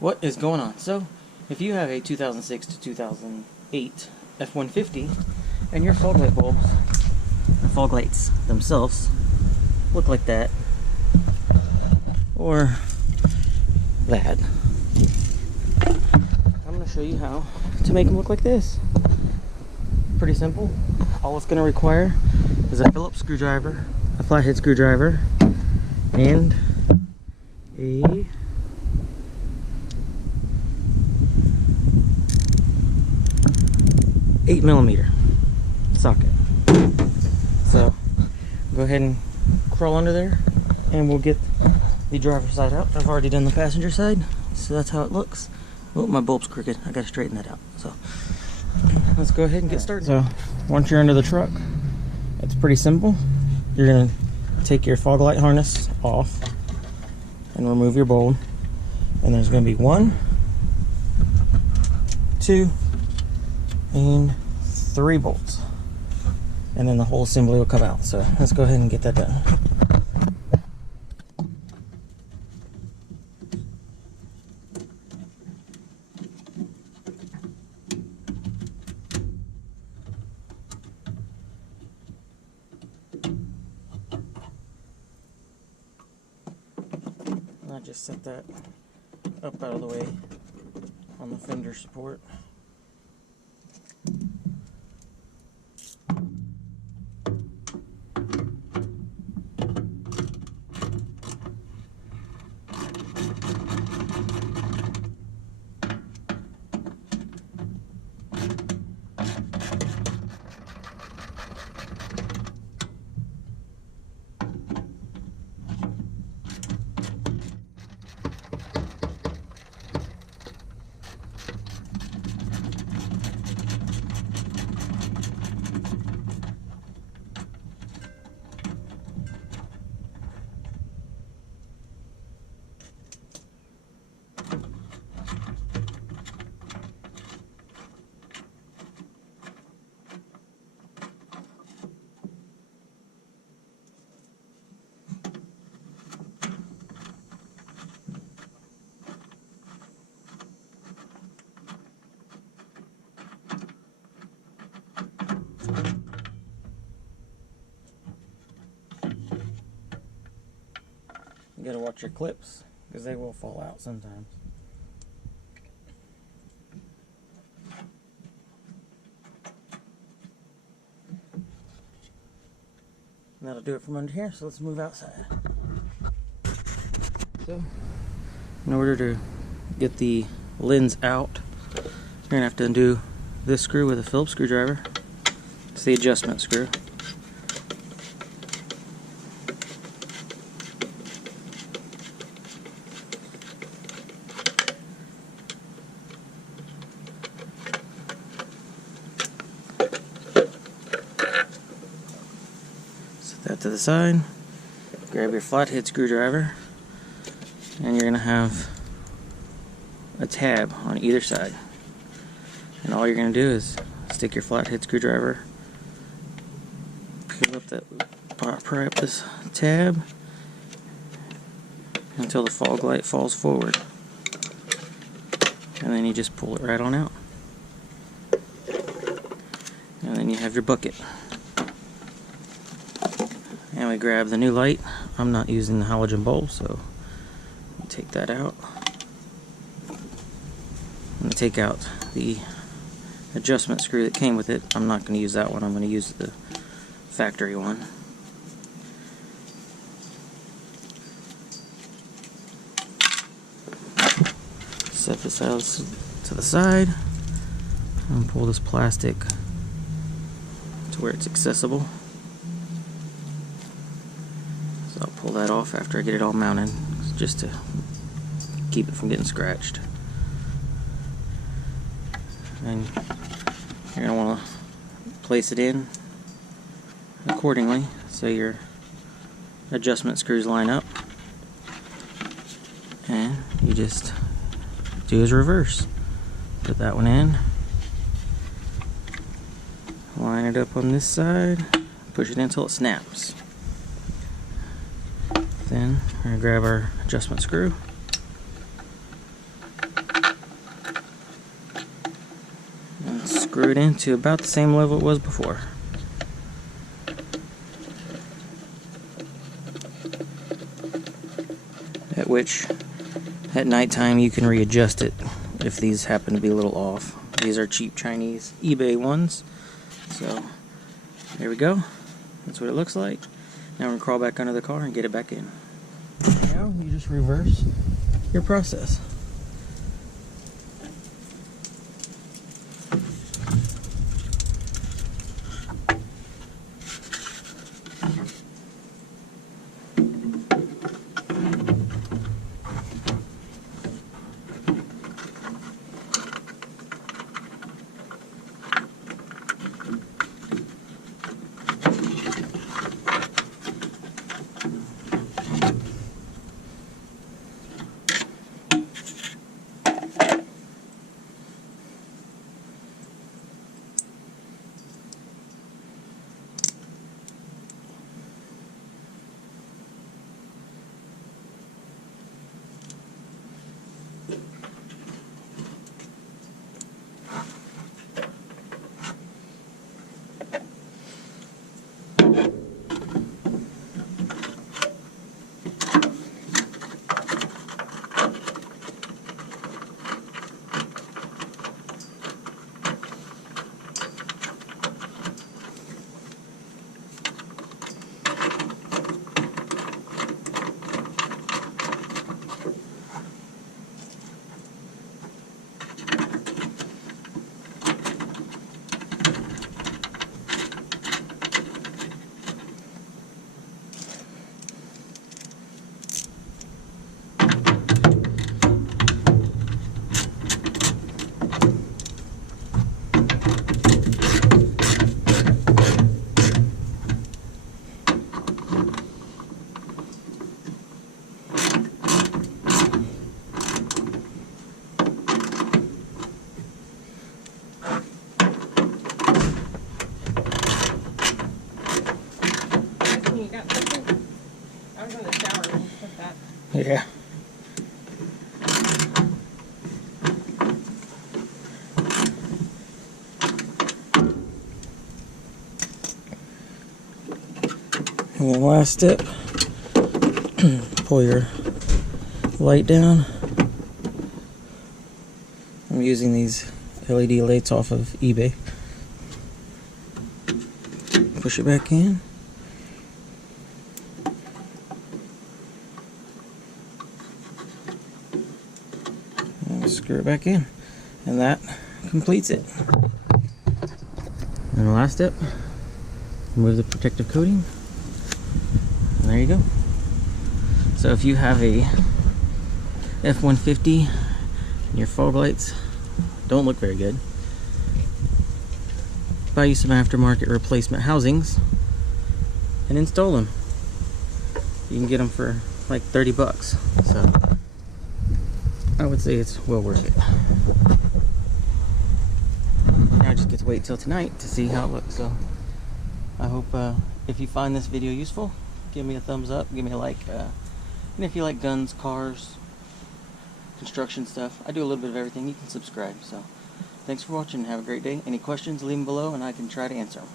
What is going on? So, if you have a 2006 to 2008 F150 and your fog light bulbs, the fog lights themselves, look like that, or that, I'm going to show you how to make them look like this. Pretty simple. All it's going to require is a Phillips screwdriver, a flathead screwdriver, and a .8mm socket. So go ahead and crawl under there and we'll get the driver's side out. I've already done the passenger side, so that's how it looks. Oh, my bulb's crooked. I gotta straighten that out. So let's go ahead and get started. So once you're under the truck, it's pretty simple. You're gonna take your fog light harness off and remove your bulb, and there's gonna be 1, 2, and 3 bolts, and then the whole assembly will come out. So let's go ahead and get that done. And I just set that up out of the way on the fender support. You gotta watch your clips, because they will fall out sometimes. And that'll do it from under here, so let's move outside. So, in order to get the lens out, you're gonna have to undo this screw with a Phillips screwdriver. It's the adjustment screw. That to the side, grab your flathead screwdriver, and you're going to have a tab on either side, and all you're going to do is stick your flathead screwdriver, peel up that, pry up this tab until the fog light falls forward, and then you just pull it right on out, and then you have your bucket. And we grab the new light. I'm not using the halogen bulb, so take that out. I'm going to take out the adjustment screw that came with it. I'm not going to use that one. I'm going to use the factory one. Set this out to the side and pull this plastic to where it's accessible. I'll pull that off after I get it all mounted, just to keep it from getting scratched. And you're going to want to place it in accordingly so your adjustment screws line up, and you just do as reverse. Put that one in, line it up on this side, push it in until it snaps. Then we're going to grab our adjustment screw, screw it into about the same level it was before. At which, at nighttime, you can readjust it if these happen to be a little off. These are cheap Chinese eBay ones. So, there we go. That's what it looks like. Now we're going to crawl back under the car and get it back in. Now you just reverse your process. Yeah. And then last step, pull your light down. I'm using these LED lights off of eBay. Push it back in. And screw it back in. And that completes it. And the last step, remove the protective coating. And there you go. So if you have a F150 and your fog lights don't look very good, buy you some aftermarket replacement housings and install them. You can get them for like 30 bucks. So I would say it's well worth it. Now I just get to wait till tonight to see how it looks. So I hope if you find this video useful, give me a thumbs up, give me a like, and if you like guns, cars, construction stuff, I do a little bit of everything, you can subscribe. So thanks for watching and have a great day. Any questions, leave them below and I can try to answer them.